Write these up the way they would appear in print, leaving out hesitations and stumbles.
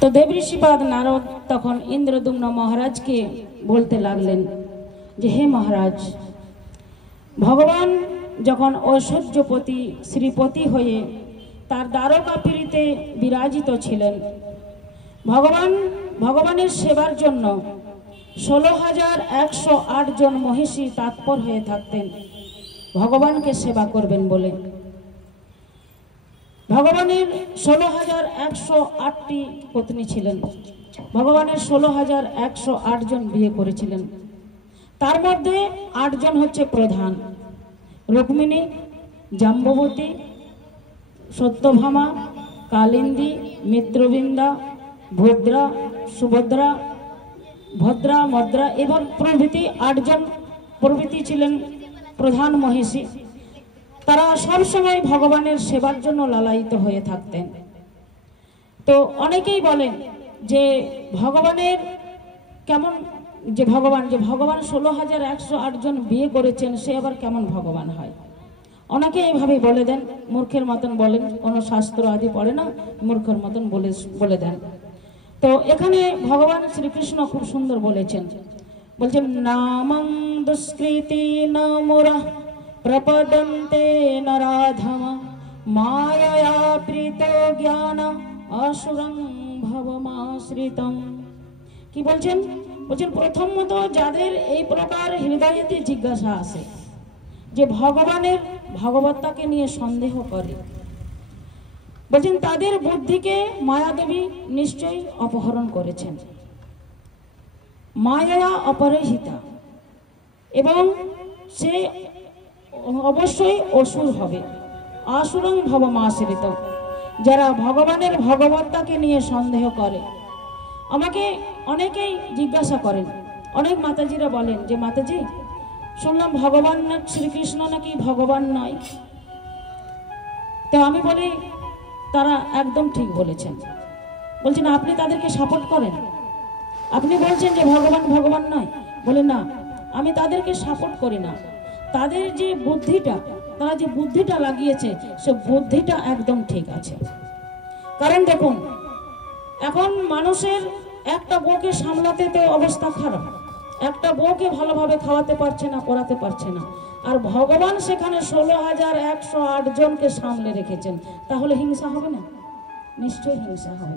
তো দেবঋষিপাদ নারদ তখন ইন্দ্রদুম্ন মহারাজকে বলতে লাগলেন যে হে মহারাজ, ভগবান যখন ঐশ্বর্যপতি শ্রীপতি হয়ে তার দ্বারকাপুরীতে বিরাজিত ছিলেন, ভগবানের সেবার জন্য 16,108 জন মহিষী তৎপর হয়ে থাকতেন ভগবানকে সেবা করবেন বলে। ভগবানের 16,108টি পত্নী ছিলেন, ভগবানের 16,108 জন বিয়ে করেছিলেন। তার মধ্যে 8 জন হচ্ছে প্রধান: রুক্মিণী, জাম্ববতী, সত্যভামা, কালিন্দী, মিত্রবিন্দা, ভদ্রা, সুভদ্রা, ভদ্রা, মদ্রা এবং প্রভৃতি 8 জন প্রভৃতি ছিলেন প্রধান মহিষী। তারা সবসময় ভগবানের সেবার জন্য লালায়িত হয়ে থাকতেন। তো অনেকেই বলেন যে ভগবানের কেমন যে ভগবান 16,108 জন বিয়ে করেছেন, সে আবার কেমন ভগবান হয়। অনেকে এইভাবেই বলে দেন, মূর্খের মতন বলেন, কোনো শাস্ত্র আদি পড়ে না, মূর্খের মতন বলে দেন। তো এখানে ভগবান শ্রীকৃষ্ণ খুব সুন্দর বলেছেন, বলছেন নামং দুষ্কৃতি নামুরা প্রপদন্তে নরাধম মায়া প্রীত জ্ঞান আসুরং ভবমাশ্রিতম। কি বলছেন? বলছেন প্রথমত যাদের এই প্রকার হৃদয়েতে জিজ্ঞাসা আসে যে ভগবানের ভগবত্তাকে নিয়ে সন্দেহ করে, বলছেন তাদের বুদ্ধিকে মায়াদেবী নিশ্চয়ই অপহরণ করেছেন। মায়া অপরাজিতা, এবং সে অবশ্যই অসুর হবে। আসুরং ভবমাশ্রিত, যারা ভগবানের ভগবত্তাকে নিয়ে সন্দেহ করে। আমাকে অনেকেই জিজ্ঞাসা করেন, অনেক মাতাজিরা বলেন যে মাতাজি, শুনলাম ভগবান না শ্রীকৃষ্ণ নাকি ভগবান নয়। তো আমি বলি তারা একদম ঠিক বলেছেন। বলছেন আপনি তাদেরকে সাপোর্ট করেন, আপনি বলছেন যে ভগবান ভগবান নয়। বলে না, আমি তাদেরকে সাপোর্ট করি না। তাদের যে বুদ্ধিটা, তারা যে বুদ্ধিটা লাগিয়েছে, সে বুদ্ধিটা একদম ঠিক আছে। কারণ দেখুন, এখন মানুষের একটা বউকে সামলাতে তো অবস্থা খারাপ, একটা বউকে ভালোভাবে খাওয়াতে পারছে না, পড়াতে পারছে না, আর ভগবান সেখানে 16,108 জনকে সামলে রেখেছেন। তাহলে হিংসা হবে না? নিশ্চয়ই হিংসা হবে।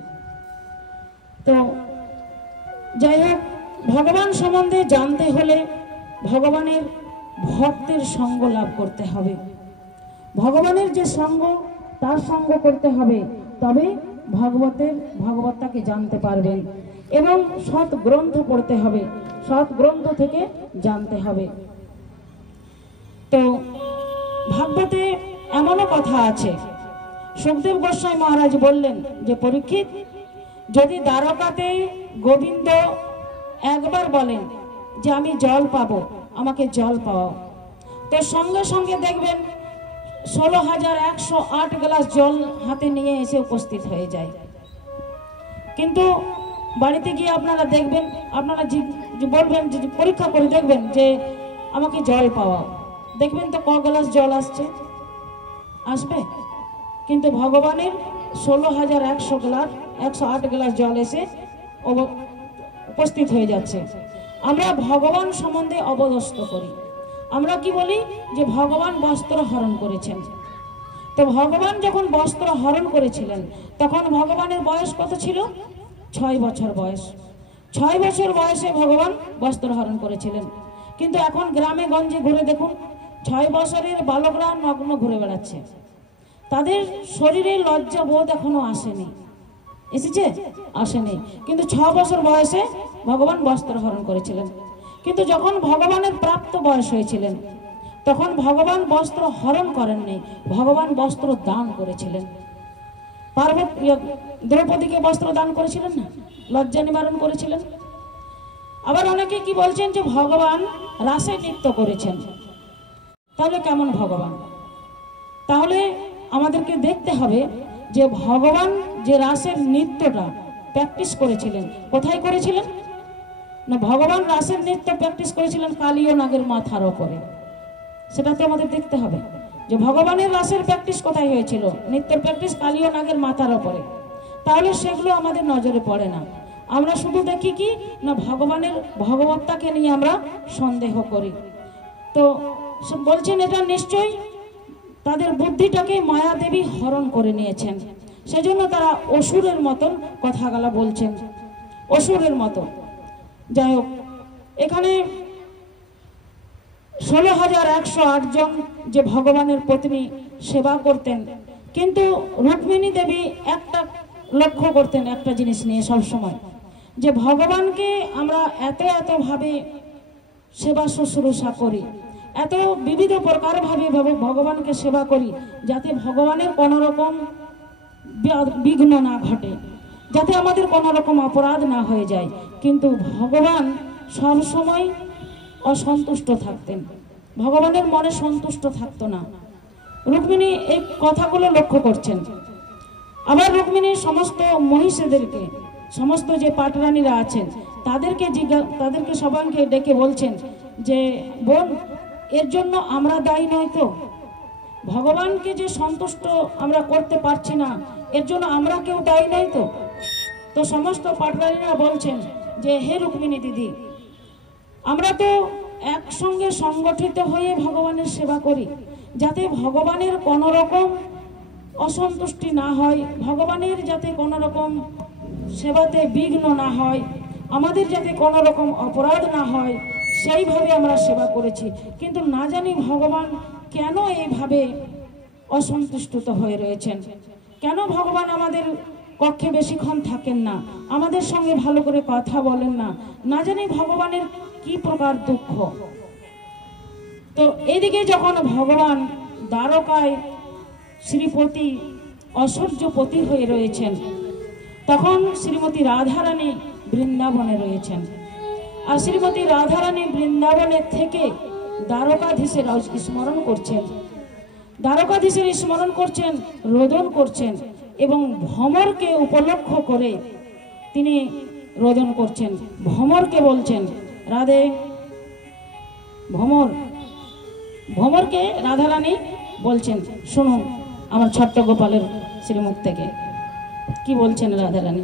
তো যাই হোক, ভগবান সম্বন্ধে জানতে হলে ভগবানের ভক্তের সঙ্গ লাভ করতে হবে। ভগবানের যে সঙ্গ, তার সঙ্গ করতে হবে, তবে ভগবত্তাকে জানতে পারবেন। এবং সৎ গ্রন্থ পড়তে হবে, সৎ গ্রন্থ থেকে জানতে হবে। তো ভাগবতে এমনও কথা আছে, সুখদেব গোস্বামী মহারাজ বললেন যে পরীক্ষিত, যদি দ্বারকাতে গোবিন্দ একবার বলেন যে আমি জল পাবো, আমাকে জল পাওয়াও, তো সঙ্গে সঙ্গে দেখবেন 16,108 গ্লাস জল হাতে নিয়ে এসে উপস্থিত হয়ে যায়। কিন্তু বাড়িতে গিয়ে আপনারা দেখবেন, আপনারা বলবেন যে পরীক্ষা করে দেখবেন যে আমাকে জল পাওয়াও, দেখবেন তো ক গ্লাস জল আসবে। কিন্তু ভগবানের 16,108 গ্লাস জল এসে উপস্থিত হয়ে যাচ্ছে। আমরা ভগবান সম্বন্ধে অবদস্ত করি, আমরা কি বলি যে ভগবান বস্ত্র হরণ করেছেন। তো ভগবান যখন বস্ত্র হরণ করেছিলেন, তখন ভগবানের বয়স কত ছিল? 6 বছর বয়স। 6 বছর বয়সে ভগবান বস্ত্র হরণ করেছিলেন। কিন্তু এখন গ্রামে গঞ্জে ঘুরে দেখুন, 6 বছরের বালকরা নগ্ন ঘুরে বেড়াচ্ছে। তাদের শরীরে লজ্জা বোধ এখনো আসেনি। এসেছে? আসেনি। কিন্তু 6 বছর বয়সে ভগবান বস্ত্র হরণ করেছিলেন। কিন্তু যখন ভগবানের প্রাপ্ত বয়স হয়েছিলেন, তখন ভগবান বস্ত্র হরণ করেননি, ভগবান বস্ত্র দান করেছিলেন। দ্রৌপদীকে বস্ত্র দান করেছিলেন না, লজ্জা নিবারণ করেছিলেন। আবার অনেকে কি বলছেন যে ভগবান রাসে নৃত্য করেছেন। তাহলে কেমন ভগবান? তাহলে আমাদেরকে দেখতে হবে যে ভগবান যে রাসের নৃত্যটা প্র্যাকটিস করেছিলেন, কোথায় করেছিলেন না? ভগবান রাসের নৃত্য প্র্যাকটিস করেছিলেন কালীয় নাগের মাথার ওপরে। সেটা তো আমাদের দেখতে হবে যে ভগবানের রাসের প্র্যাকটিস কোথায় হয়েছিল। নৃত্যের প্র্যাকটিস কালীয় নাগের মাথার ওপরে। তাহলে সেগুলো আমাদের নজরে পড়ে না। আমরা শুধু দেখি কি না ভগবানের ভগবত্তাকে নিয়ে আমরা সন্দেহ করি। তো বলছেন এটা নিশ্চয়ই তাদের বুদ্ধিটাকে মায়া দেবী হরণ করে নিয়েছেন, সেজন্য তারা অসুরের মতন কথাগুলা বলছেন, অসুরের মতো। যাই হোক, এখানে 16,108 জন যে ভগবানের পত্নী সেবা করতেন, কিন্তু রুক্মিণী দেবী একটা লক্ষ্য করতেন একটা জিনিস নিয়ে সব সময়, যে ভগবানকে আমরা এতভাবে সেবা শুশ্রূষা করি, এত বিবিধ প্রকারভাবে ভগবানকে সেবা করি, যাতে ভগবানের কোনো রকম বিঘ্ন না ঘটে, যাতে আমাদের কোনো রকম অপরাধ না হয়ে যায়। কিন্তু ভগবান সবসময় অসন্তুষ্ট থাকতেন, ভগবানের মনে সন্তুষ্ট থাকতো না। রুক্মিণী এই কথাগুলো লক্ষ্য করছেন। আবার রুক্মিণী সমস্ত মহিষীদেরকে, সমস্ত যে পাটরানীরা আছেন তাদেরকে সবাইকে ডেকে বলছেন যে বোন, এর জন্য আমরা দায়ী নই তো? ভগবানকে যে সন্তুষ্ট আমরা করতে পারছি না, এর জন্য আমরা কেউ দায়ী নই তো? তো সমস্ত পাটরানীরা বলছেন যে হে রুক্মিণী দিদি, আমরা তো একসঙ্গে সংগঠিত হয়ে ভগবানের সেবা করি, যাতে ভগবানের কোনো রকম অসন্তুষ্টি না হয়, ভগবানের যাতে কোনো রকম সেবাতে বিঘ্ন না হয়, আমাদের যাতে কোনো রকম অপরাধ না হয়, সেইভাবে আমরা সেবা করেছি। কিন্তু না জানি ভগবান কেন এইভাবে অসন্তুষ্ট হয়ে রয়েছেন, কেন ভগবান আমাদের কক্ষে বেশিক্ষণ থাকেন না, আমাদের সঙ্গে ভালো করে কথা বলেন না, না জানি ভগবানের কি প্রকার দুঃখ। তো এদিকে যখন ভগবান দ্বারকায় শ্রীপতি ঐশ্বর্যপতি হয়ে রয়েছেন, তখন শ্রীমতী রাধারানী বৃন্দাবনে রয়েছেন। আর শ্রীমতী রাধারানী বৃন্দাবনের থেকে দ্বারকাধীশের স্মরণ করছেন, দ্বারকাধীশের স্মরণ করছেন, রোদন করছেন, এবং ভ্রমরকে উপলক্ষ করে তিনি রোদন করছেন। ভ্রমরকে বলছেন রাধে, ভ্রমরকে রাধারানী বলছেন, শুনুন আমার ছোট্ট গোপালের শ্রীমুখ থেকে কি বলছেন রাধারানী।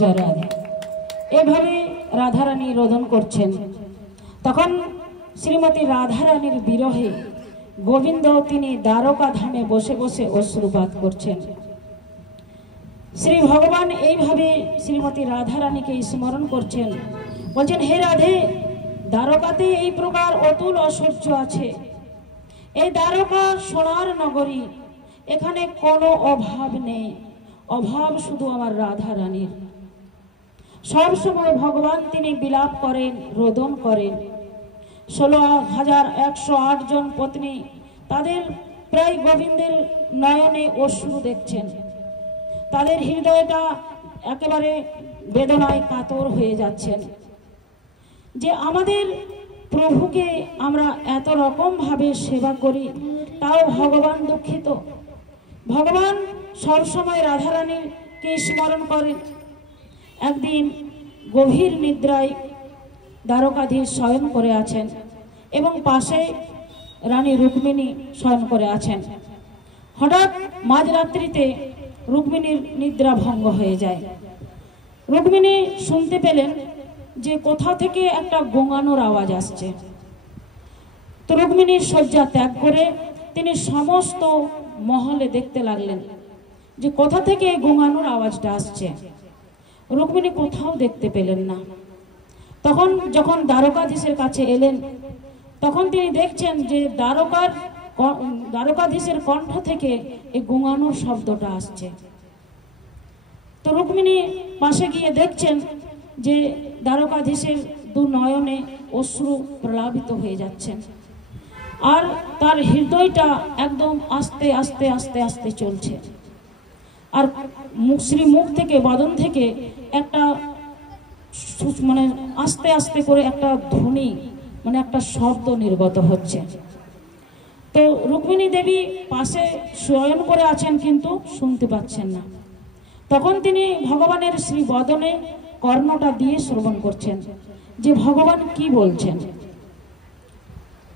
জয় রাধে। এভাবে রাধারানী রোদন করছেন। তখন শ্রীমতী রাধারানীর বিরহে গোবিন্দ তিনি দ্বারকা ধামে বসে বসে অশ্রুপাত করছেন। শ্রী ভগবান এইভাবে শ্রীমতী রাধারানীকে স্মরণ করছেন, বলছেন, হে রাধে, দ্বারকাতে এই প্রকার অতুল ঐশ্বর্য আছে। এই দ্বারকা সোনার নগরী, এখানে কোনো অভাব নেই, অভাব শুধু আমার রাধারানীর। সবসময় ভগবান তিনি বিলাপ করেন, রোদন করেন। 16,108 জন পত্নী তাদের প্রায় গোবিন্দের নয়নে অশ্রু দেখছেন। তাদের হৃদয়টা একেবারে বেদনায় কাতর হয়ে যাচ্ছেন যে আমাদের প্রভুকে আমরা এত রকম ভাবে সেবা করি, তাও ভগবান দুঃখিত। ভগবান সবসময় রাধারানীকে স্মরণ করেন। একদিন গভীর নিদ্রায় দ্বারকাধীশ শয়ন করে আছেন এবং পাশে রানী রুক্মিণী শয়ন করে আছেন। হঠাৎ মাঝরাত্রিতে রুক্মিণীর নিদ্রা ভঙ্গ হয়ে যায়। রুক্মিণী শুনতে পেলেন যে কোথা থেকে একটা গোঙানোর আওয়াজ আসছে। তো রুক্মিণীর শয্যা ত্যাগ করে তিনি সমস্ত মহলে দেখতে লাগলেন যে কোথা থেকে গোঙানোর আওয়াজটা আসছে। রুক্মিণী কোথাও দেখতে পেলেন না। তখন যখন দ্বারকাধীশের কাছে এলেন, তখন তিনি দেখছেন যে দ্বারকাধীশের কণ্ঠ থেকে এই গোঙানোর শব্দটা আসছে। তো রুক্মিণী পাশে গিয়ে দেখছেন যে দ্বারকাধীশের দু নয়নে অশ্রু প্লাবিত হয়ে যাচ্ছেন, আর তার হৃদয়টা একদম আস্তে আস্তে আস্তে আস্তে চলছে। আর মুখ থেকে, বদন থেকে একটা মানে আস্তে আস্তে করে একটা ধ্বনি, মানে একটা শব্দ নির্গত হচ্ছে। তো রুক্মিণী দেবী পাশে শয়ন করে আছেন কিন্তু শুনতে পাচ্ছেন না। তখন তিনি ভগবানের শ্রী বদনে কর্ণটা দিয়ে শ্রবণ করছেন যে ভগবান কি বলছেন।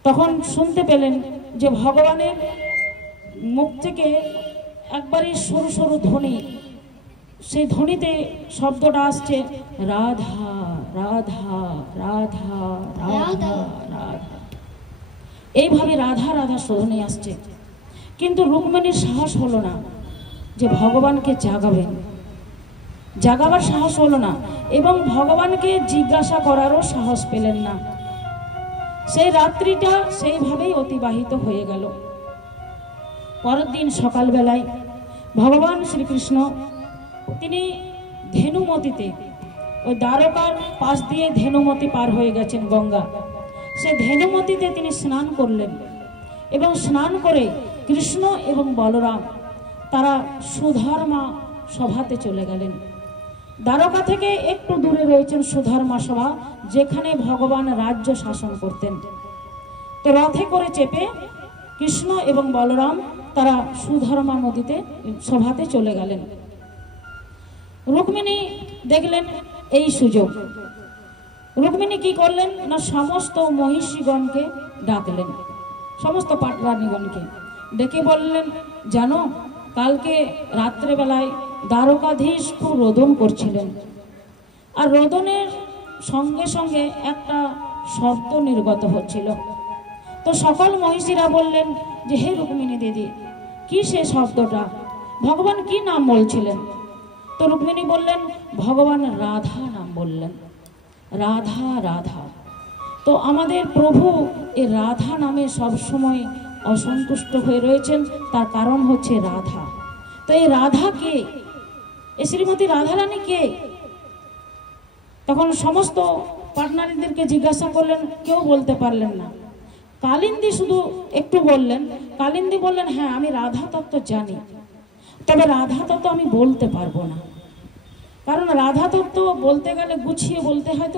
তখন শুনতে পেলেন যে ভগবানের মুখ থেকে একবারই সরু সরু ধ্বনি, সেই ধ্বনিতে শব্দটা আসছে রাধা রাধা রাধা রাধা রাধা। এইভাবে রাধা রাধা ধ্বনি আসছে, কিন্তু রুক্মিণীর সাহস হলো না যে ভগবানকে জাগাবেন, জাগাবার সাহস হলো না এবং ভগবানকে জিজ্ঞাসা করারও সাহস পেলেন না। সেই রাত্রিটা সেইভাবেই অতিবাহিত হয়ে গেল। পরের দিন সকালবেলায় ভগবান শ্রীকৃষ্ণ তিনি ধেনুমতিতে, ওই দ্বারকার পাশ দিয়ে ধেনুমতি পার হয়ে গেছেন গঙ্গা, সে ধেনুমতিতে তিনি স্নান করলেন এবং স্নান করে কৃষ্ণ এবং বলরাম তারা সুধর্মা সভাতে চলে গেলেন। দ্বারকা থেকে একটু দূরে রয়েছেন সুধর্মা সভা, যেখানে ভগবান রাজ্য শাসন করতেন। তো রথে করে চেপে কৃষ্ণ এবং বলরাম তারা সুধর্মা নদীতে সভাতে চলে গেলেন। রুক্মিণী দেখলেন এই সুযোগ। রুক্মিণী কি করলেন না, সমস্ত মহিষীগণকে ডাকলেন, সমস্ত পাটরানীগণকে ডেকে বললেন, জানো কালকে রাত্রেবেলায় দ্বারকাধীশ খুব রোদন করছিলেন, আর রোদনের সঙ্গে সঙ্গে একটা শব্দ নির্গত হচ্ছিল। তো সকল মহিষীরা বললেন যে হে রুক্মিণী দিদি, কি সে শব্দটা, ভগবান কি নাম বলছিলেন? তো রুক্মিণী বললেন ভগবান রাধা নাম বললেন, রাধা রাধা। তো আমাদের প্রভু এই রাধা নামে সবসময় অসন্তুষ্ট হয়ে রয়েছেন, তার কারণ হচ্ছে রাধা। তো এই রাধা কে, এই শ্রীমতী রাধারানী কে? তখন সমস্ত পাটনারীদেরকে জিজ্ঞাসা করলেন, কেউ বলতে পারলেন না। কালিন্দী শুধু একটু বললেন। কালিন্দী বললেন, হ্যাঁ আমি রাধা তত্ত্ব জানি, তবে রাধা তত্ত্ব আমি বলতে পারবো না, কারণ রাধা তত্ত্ব বলতে গেলে গুছিয়ে বলতে হয়।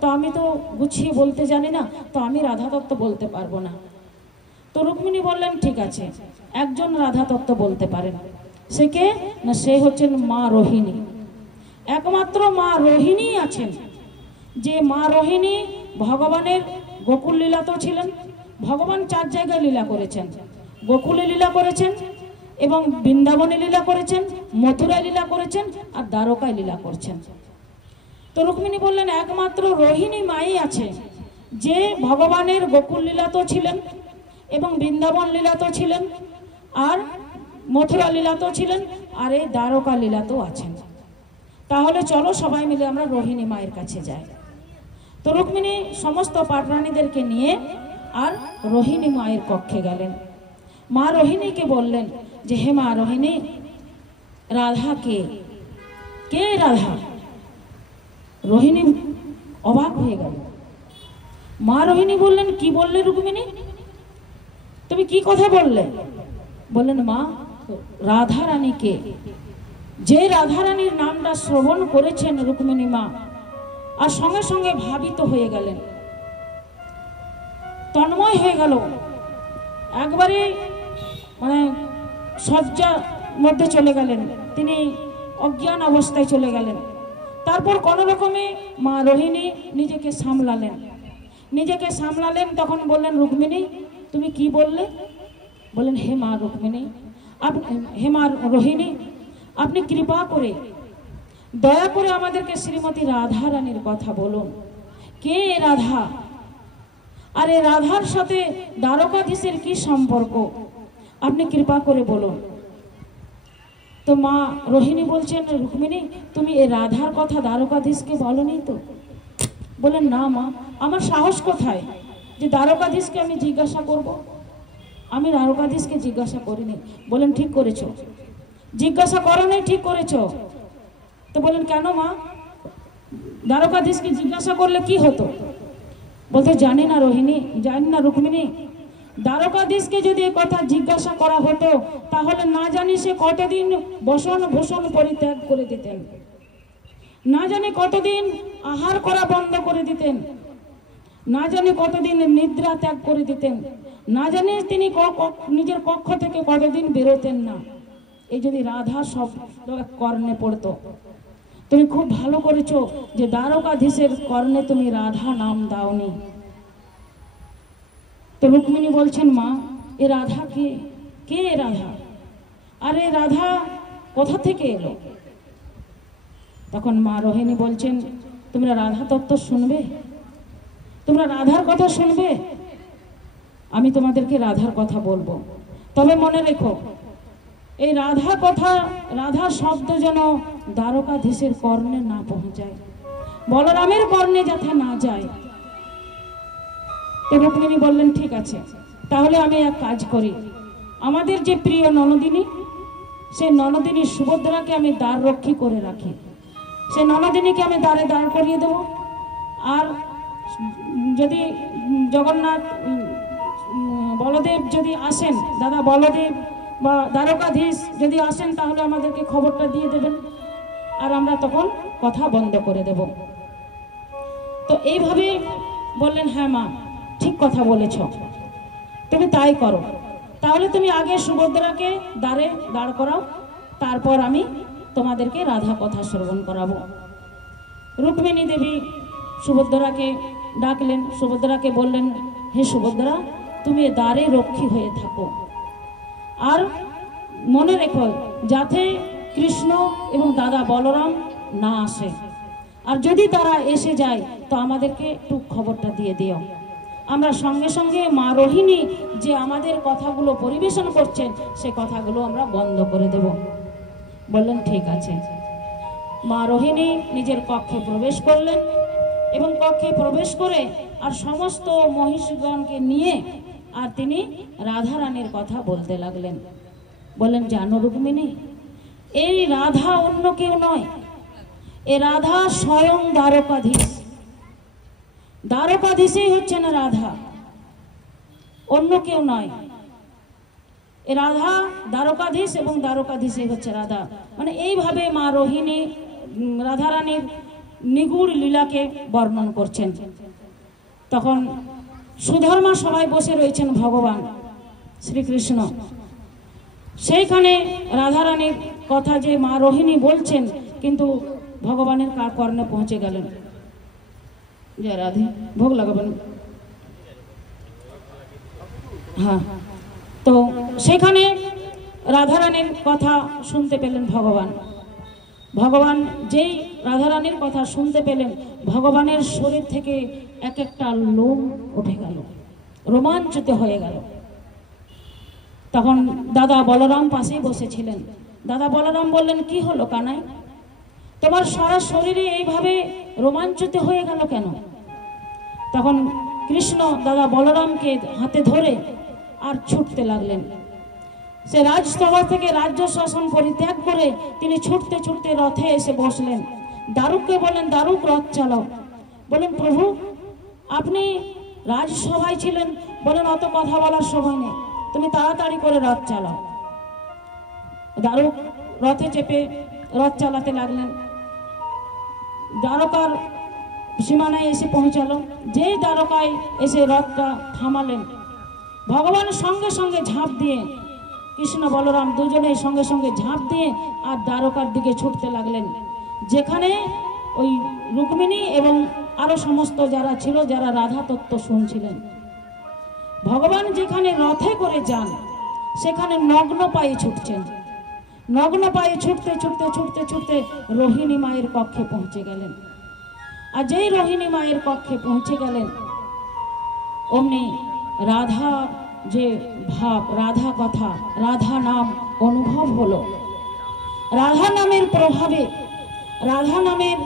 তো আমি তো গুছিয়ে বলতে জানি না, তো আমি রাধা তত্ত্ব বলতে পারবো না। তো রুক্মিণী বললেন, ঠিক আছে, একজন রাধা তত্ত্ব বলতে পারেন। সে কে না, সে হচ্ছেন মা রোহিণী। একমাত্র মা রোহিণী আছেন, যে মা রোহিণী ভগবানের গোকুল লীলাতেও ছিলেন। ভগবান 4 জায়গায় লীলা করেছেন, গোকুলে লীলা করেছেন এবং বৃন্দাবনে লীলা করেছেন, মথুরায় লীলা করেছেন আর দ্বারকায় লীলা করছেন। তো রুক্মিণী বললেন একমাত্র রোহিণী মাই আছে যে ভগবানের গোকুল লীলাতেও ছিলেন এবং বৃন্দাবন লীলাতেও ছিলেন আর মথুরা লীলাতেও ছিলেন আর এই দ্বারকা লীলাতেও আছেন। তাহলে চলো সবাই মিলে আমরা রোহিণী মায়ের কাছে যাই। তো রুক্মিণী সমস্ত পাটরানীদেরকে নিয়ে আর রোহিণী মায়ের কক্ষে গেলেন। মা রোহিণীকে বললেন যে হে মা রোহিণী, রাধা কে? কে রাধা? রোহিণী অবাক হয়ে গেল। মা রোহিণী বললেন কি বললে রুক্মিণী, তুমি কি কথা বললে? বললেন মা রাধা রানী কে? যে রাধা রানীর নামটা শ্রবণ করেছেন রুক্মিণী মা আর সঙ্গে সঙ্গে ভাবিত হয়ে গেলেন, তন্ময় হয়ে গেল, একবারে মানে সজ্জার মধ্যে চলে গেলেন, তিনি অজ্ঞান অবস্থায় চলে গেলেন। তারপর কোনো রকমে মা রোহিণী নিজেকে সামলালেন। তখন বললেন রুক্মিণী তুমি কি বললে? বললেন হে মা রুক্মিণী, হে মা রোহিণী, আপনি কৃপা করে দয়া করে আমাদেরকে শ্রীমতী রাধা রানীর কথা বলুন। কে রাধা? আর এই রাধার সাথে দ্বারকাধীশের কি সম্পর্ক? আপনি কৃপা করে বলুন। তো মা রোহিণী বলছেন রুক্মিণী তুমি এই রাধার কথা দ্বারকাধীশকে বলনি তো? বলেন না মা, আমার সাহস কোথায় যে দ্বারকাধীশকে আমি জিজ্ঞাসা করব? আমি দ্বারকাধীশকে জিজ্ঞাসা করিনি। বলেন ঠিক করেছো, জিজ্ঞাসা করো নাই, ঠিক করেছো। তো বলেন কেন মা, দ্বারকাধীশকে জিজ্ঞাসা করলে কি হতো? বলতে জানি না রোহিণী, জানি না রুক্মিণী, দ্বারকাধীশকে যদি এ কথা জিজ্ঞাসা করা হতো তাহলে না জানি সে কতদিন বসন ভূষণ পরিত্যাগ করে দিতেন, না জানি কতদিন আহার করা বন্ধ করে দিতেন, না জানি কতদিন নিদ্রা ত্যাগ করে দিতেন, না জানি তিনি নিজের কক্ষ থেকে কতদিন বেরোতেন না। এই যদি রাধা সব কর্ণে পড়তো। তুমি খুব ভালো করেছো যে দ্বারকাধীশের কর্ণে তুমি রাধা নাম দাওনি। তো রুক্মিণী বলছেন মা এ রাধা কে? কে রাধা? আরে রাধা কোথা থেকে এলো? তখন মা রোহিণী বলছেন তোমরা রাধা তত্ত্ব শুনবে, তোমরা রাধার কথা শুনবে, আমি তোমাদেরকে রাধার কথা বলবো। তবে মনে রেখো এই রাধা কথা, রাধা শব্দ যেন দ্বারকাধীশের কর্ণে না পৌঁছায়, বলরামের কর্ণে যাতে না যায়। তো রুক্মিণী বললেন ঠিক আছে, তাহলে আমি এক কাজ করি, আমাদের যে প্রিয় ননদিনী, সেই ননদিনী সুভদ্রাকে আমি দ্বার রক্ষী করে রাখি, সেই ননদিনীকে আমি দ্বারে দাঁড় করিয়ে দেব। আর যদি জগন্নাথ বলদেব যদি আসেন, দাদা বলদেব বা দ্বারকাধীশ যদি আসেন তাহলে আমাদেরকে খবরটা দিয়ে দেবেন আর আমরা তখন কথা বন্ধ করে দেব। তো এইভাবে বললেন হ্যাঁ মা ঠিক কথা বলেছ, তুমি তাই করো। তাহলে তুমি আগে সুভদ্রাকে দ্বারে দাঁড় করাও, তারপর আমি তোমাদেরকে রাধা কথা শ্রবণ করাবো। রুক্মিণী দেবী সুভদ্রাকে ডাকলেন, সুভদ্রাকে বললেন হে সুভদ্রা তুমি দ্বারে রক্ষী হয়ে থাকো, আর মনে রেখো যাতে কৃষ্ণ এবং দাদা বলরাম না আসে, আর যদি তারা এসে যায় তো আমাদেরকে একটু খবরটা দিয়ে দিও। আমরা সঙ্গে সঙ্গে মা রোহিণী যে আমাদের কথাগুলো পরিবেশন করছেন সে কথাগুলো আমরা বন্ধ করে দেব। বললেন ঠিক আছে। মা রোহিণী নিজের কক্ষে প্রবেশ করলেন এবং কক্ষে প্রবেশ করে আর সমস্ত মহিষগণকে নিয়ে আর তিনি রাধা রানীর কথা বলতে লাগলেন। বললেন জানো রুক্মিণী, এই রাধা অন্য কেউ নয়, এ রাধা স্বয়ং দ্বারকাধীশ, দ্বারকাধীশই হচ্ছে না রাধা, অন্য কেউ নয়। এ রাধা দ্বারকাধীশ এবং দ্বারকাধীশই হচ্ছে রাধা। মানে এইভাবে মা রোহিণী রাধারানীর নিগুড় লীলাকে বর্ণন করছেন। তখন সুধর্মা সবাই বসে রয়েছেন ভগবান শ্রীকৃষ্ণ, সেইখানে রাধারানীর কথা যে মা রোহিণী বলছেন কিন্তু ভগবানের কর্ণে পৌঁছে গেলেন। জয় রাধে, ভোগ লাগাবেন। হ্যাঁ, তো সেখানে রাধারানীর কথা শুনতে পেলেন ভগবান। ভগবান যেই রাধারানীর কথা শুনতে পেলেন, ভগবানের শরীর থেকে এক একটা লোম উঠে গেল, রোমাঞ্চিত হয়ে গেল। তখন দাদা বলরাম পাশেই বসেছিলেন। দাদা বলরাম বললেন, কি হলো কানাই, তোমার সারা শরীরে এইভাবে রোমাঞ্চিত হয়ে গেল কেন? তখন কৃষ্ণ দাদা বলরামকে হাতে ধরে আর ছুটতে লাগলেন। সে রাজসভা থেকে রাজ্য শাসন পরিত্যাগ করে তিনি ছুটতে ছুটতে রথে এসে বসলেন। দারুককে বলেন, দারুক রথ চালাও। বলেন, প্রভু আপনি রাজসভায় ছিলেন, বলেন অত কথা বলার সময় নেই, তুমি তাড়াতাড়ি করে রথ চালাও। দারুক রথে চেপে রথ চালাতে লাগলেন। দ্বারকার সীমানায় এসে পৌঁছালো। যেই দ্বারকায় এসে রথটা থামালেন, ভগবান সঙ্গে সঙ্গে ঝাঁপ দিয়ে, কৃষ্ণ বলরাম দুজনেই সঙ্গে সঙ্গে ঝাঁপ দিয়ে আর দ্বারকার দিকে ছুটতে লাগলেন, যেখানে ওই রুক্মিণী এবং আরো সমস্ত যারা ছিল, যারা রাধা তত্ত্ব শুনছিলেন। ভগবান যেখানে রথে করে যান, সেখানে নগ্ন পায়ে ছুটছেন। নগ্ন পায়ে ছুটতে ছুটতে ছুটতে ছুটতে রোহিণী মায়ের কক্ষে পৌঁছে গেলেন। আর যেই রোহিণী মায়ের কক্ষে পৌঁছে গেলেন, অমনি রাধা যে ভাব, রাধা কথা, রাধা নাম অনুভব হলো। রাধা নামের প্রভাবে, রাধা নামের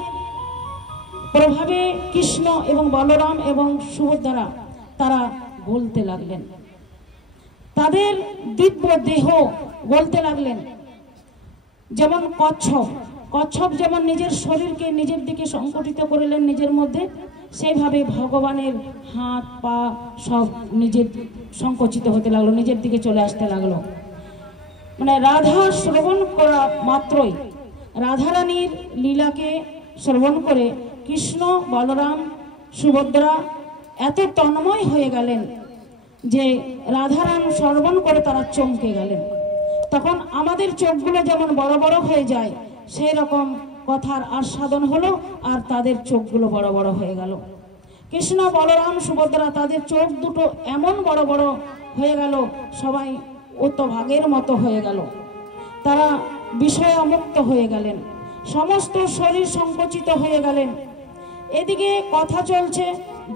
প্রভাবে কৃষ্ণ এবং বলরাম এবং সুভদ্রা তারা গলতে লাগলেন। তাদের দিব্য দেহ গলতে লাগলেন। যেমন কচ্ছপ, কচ্ছপ যেমন নিজের শরীরকে নিজের দিকে সংগঠিত করলেন নিজের মধ্যে, সেইভাবে ভগবানের হাত পা সব নিজের সংকুচিত হতে লাগলো, নিজের দিকে চলে আসতে লাগলো। মানে রাধা শ্রবণ করা মাত্রই, রাধারানীর লীলাকে শ্রবণ করে কৃষ্ণ বলরাম সুভদ্রা এত তন্ময় হয়ে গেলেন যে রাধারাম শ্রবণ করে তারা চমকে গেলেন। তখন আমাদের চোখগুলো যেমন বড় বড় হয়ে যায়, সেই রকম কথার আস্বাদন হলো, আর তাদের চোখগুলো বড় বড় হয়ে গেল। কৃষ্ণ বলরাম সুভদ্রা তাদের চোখ দুটো এমন বড় বড় হয়ে গেল, সবাই উত্তভাগের মতো হয়ে গেল। তারা বিষয়মুক্ত হয়ে গেলেন, সমস্ত শরীর সংকুচিত হয়ে গেলেন। এদিকে কথা চলছে,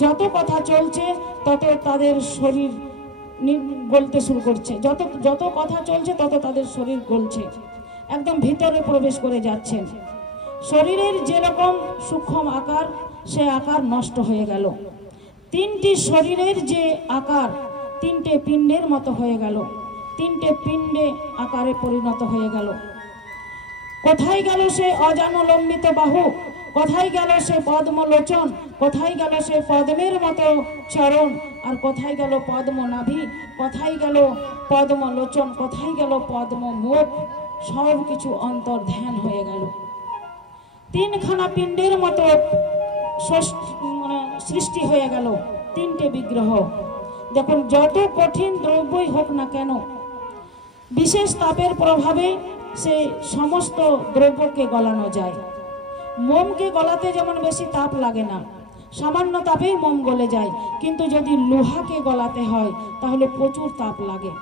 যত কথা চলছে তত তাদের শরীর গলতে শুরু করছে, যত যত কথা চলছে তত তাদের শরীর গলছে, একদম ভিতরে প্রবেশ করে যাচ্ছেন। শরীরের যেরকম সূক্ষ্ম আকার, সে আকার নষ্ট হয়ে গেল। তিনটি শরীরের যে আকার, তিনটে পিণ্ডের মতো হয়ে গেল, তিনটে পিণ্ডে আকারে পরিণত হয়ে গেল। কোথায় গেল সে অজানুলম্বিত বাহু, কোথায় গেল সে পদ্মলোচন, কোথায় গেল সে পদ্মের মতো চরণ, আর কোথায় গেল পদ্ম নাভি, কোথায় গেল পদ্মলোচন, কোথায় গেল পদ্ম মুখ, সব কিছু অন্তর্ধান হয়ে গেল। তিনখানা পিণ্ডের মতো সৃষ্টি হয়ে গেল, তিনটে বিগ্রহ। দেখুন, যত কঠিন দ্রব্যই হোক না কেন, বিশেষ তাপের প্রভাবে সে সমস্ত দ্রব্যকে গলানো যায়। মোমকে গলাতে যেমন বেশি তাপ লাগে না, সামান্য তাপেই মোম গলে যায়, কিন্তু যদি লোহাকে গলাতে হয় তাহলে প্রচুর তাপ লাগে।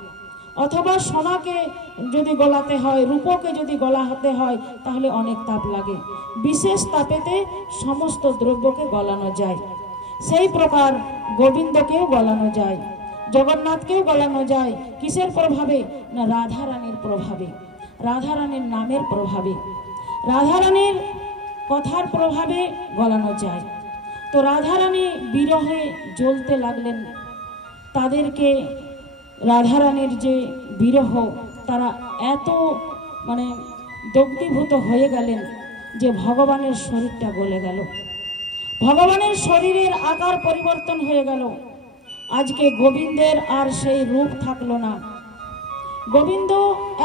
অথবা সোনাকে যদি গলাতে হয়, রূপকে যদি গলাতে হয় তাহলে অনেক তাপ লাগে। বিশেষ তাপেতে সমস্ত দ্রব্যকে গলানো যায়। সেই প্রকার গোবিন্দকেও গলানো যায়, জগন্নাথকেও গলানো যায়। কিসের প্রভাবে? না রাধারানীর প্রভাবে, রাধারানীর নামের প্রভাবে, রাধারানীর কথার প্রভাবে গলানো যায়। তো রাধারানী বিরহে জ্বলতে লাগলেন। তাদেরকে রাধারানীর যে বিরহ, তারা এত দগ্ধীভূত হয়ে গেলেন যে ভগবানের শরীরটা গলে গেল, ভগবানের শরীরের আকার পরিবর্তন হয়ে গেল। আজকে গোবিন্দের আর সেই রূপ থাকলো না। গোবিন্দ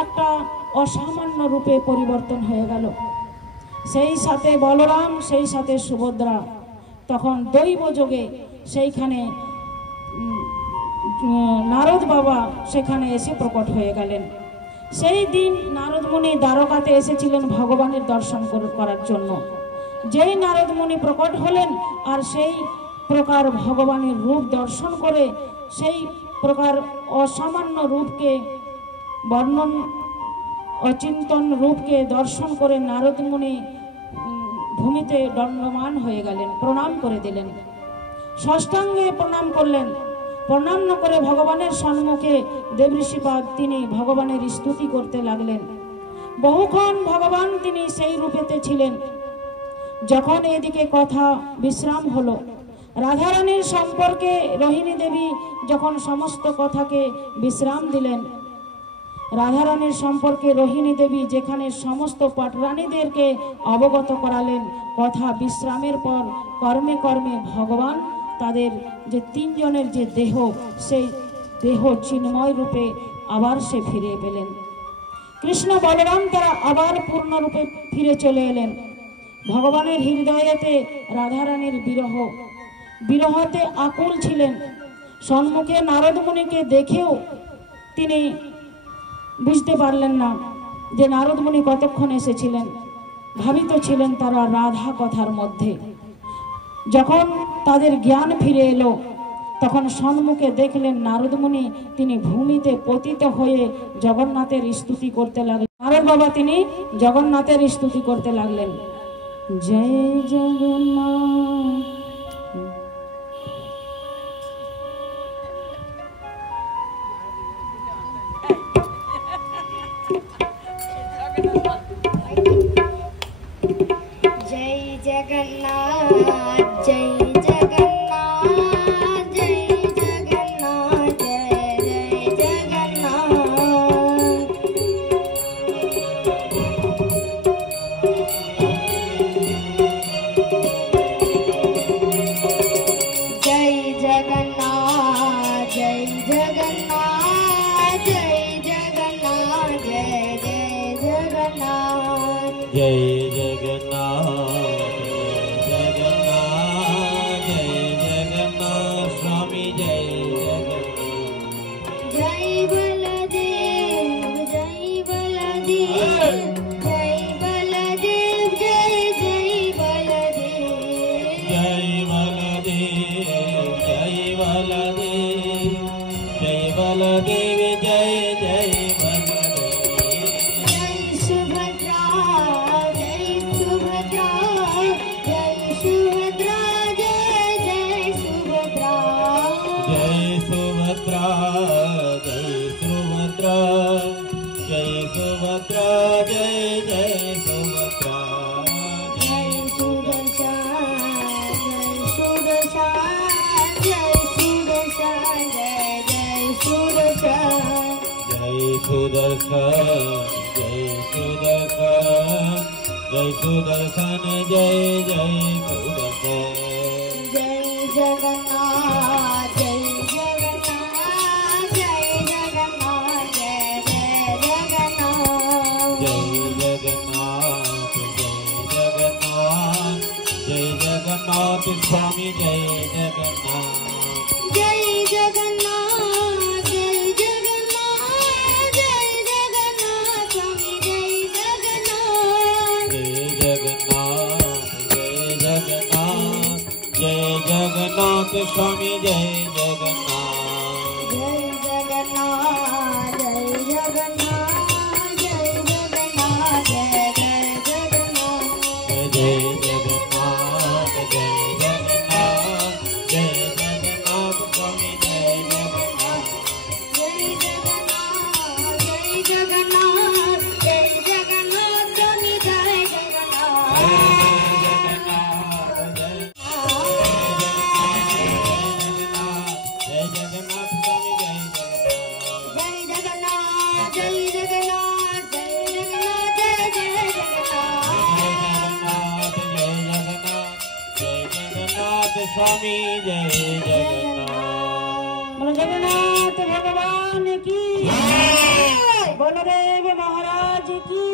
একটা অসামান্য রূপে পরিবর্তন হয়ে গেল। সেই সাথে বলরাম, সেই সাথে সুভদ্রা তখন দৈব যোগে সেইখানে নারদ বাবা সেখানে এসে প্রকট হয়ে গেলেন। সেই দিন নারদ মুনি দ্বারকাতে এসেছিলেন ভগবানের দর্শন করার জন্য। যেই নারদ মুনি প্রকট হলেন আর সেই প্রকার ভগবানের রূপ দর্শন করে সেই প্রকার অসামান্য রূপকে বর্ণন অচিন্তন রূপকে দর্শন করে নারদ মুনি ভূমিতে দণ্ডমান হয়ে গেলেন, প্রণাম করে দিলেন, ষষ্ঠাঙ্গে প্রণাম করলেন। প্রণাম না করে ভগবানের সম্মুখে দেবঋষিপাদ তিনি ভগবানের স্তুতি করতে লাগলেন। বহুক্ষণ ভগবান তিনি সেই রূপেতে ছিলেন। যখন এদিকে কথা বিশ্রাম হলো, রাধারানীর সম্পর্কে রোহিণী দেবী যখন সমস্ত কথাকে বিশ্রাম দিলেন, রাধারানীর সম্পর্কে রোহিণী দেবী যেখানে সমস্ত পাটরানীদেরকে অবগত করালেন, কথা বিশ্রামের পর কর্মে কর্মে ভগবান তাদের যে তিনজনের যে দেহ, সেই দেহ চিন্ময় রূপে আবার সে ফিরে পেলেন। কৃষ্ণ বলরাম তারা আবার পূর্ণরূপে ফিরে চলে এলেন। ভগবানের হৃদয়েতে রাধারানীর বিরহতে আকুল ছিলেন। সম্মুখে নারদ মুনিকে দেখেও তিনি বুঝতে পারলেন না যে নারদ মুনি কতক্ষণ এসেছিলেন। ভাবিত ছিলেন তারা রাধা কথার মধ্যে। যখন তাদের জ্ঞান ফিরে এলো, তখন সম্মুখে দেখলেন নারদ মুনি তিনি ভূমিতে পতিত হয়ে জগন্নাথের স্তুতি করতে লাগলেন। নারদ বাবা তিনি জগন্নাথের স্তুতি করতে লাগলেন। জয় জগন্নাথ, जय जगन्नाथ, जय जगन्नाथ, जय जगन्नाथ, जय जगन्नाथ। जय जगन्नाथ, जय जगन्नाथ, जय जगन्नाथ, जय जगन्नाथ। जय जगन्नाथ, जय जगन्नाथ, जय जगन्नाथ स्वामी जय जगन्नाथ। जय बलदेव, जय बलदेव, जय बलदेव, जय जय बलदेव। जय बलदेव, जय बलदेव, जय बलदेव, जय जय बलदेव। जय सुभद्रा, जय सुभद्रा, जय सुभद्रा, जय जय सुभद्रा। जय सुभद्रा, जय सुभद्रा, जय सुभद्रा, जय जय सुभद्रा। जय सुदर्शन, जय सुदर्शन, जय सुदर्शन, जय जय सुदर्शन। जय सुदर्शन, जय सुदर्शन, जय सुदर्शन, जय जय सुदर्शन। जय जगन्नाथ, जय जगन्नाथ, जय जगन्नाथ, जय जय जगन्नाथ। जय जगन्नाथ, जय जगन्नाथ, जय जगन्नाथ स्वामी जय जगन्नाथ। जय जगन्नाथ, जय जगन्नाथ, जय जगन्नाथ स्वामी जय जगन्नाथ। जय जगन्नाथ, जय जगन्नाथ, जय जगन्नाथ स्वामी जय जगन्नाथ। जय जगन्नाथ, जय जगन्नाथ, जय जगन्नाथ, जय जय जगन्नाथ। जय जगन्नाथ, जय जगन्नाथ, जय जगन्नाथ स्वामी जय जगन्नाथ। जय जगन्नाथ, जय जगन्नाथ, जय जगन्नाथ स्वामी जय जगन्नाथ। जय जगन्नाथ स्वामी जय जगन्नाथ। जय जगन्नाथ, जय जगन्नाथ, जय जगन्नाथ, जय जय जगन्नाथ। जय जगन्नाथ, जय जगन्नाथ स्वामी जय जगन्नाथ। बोलो जगन्नाथ भगवान की, बलदेव महाराज की,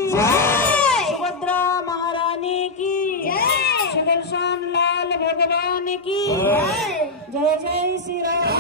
सुभद्रा महारानी की, सुदर्शन लाल भगवान की, जय जय श्री राम।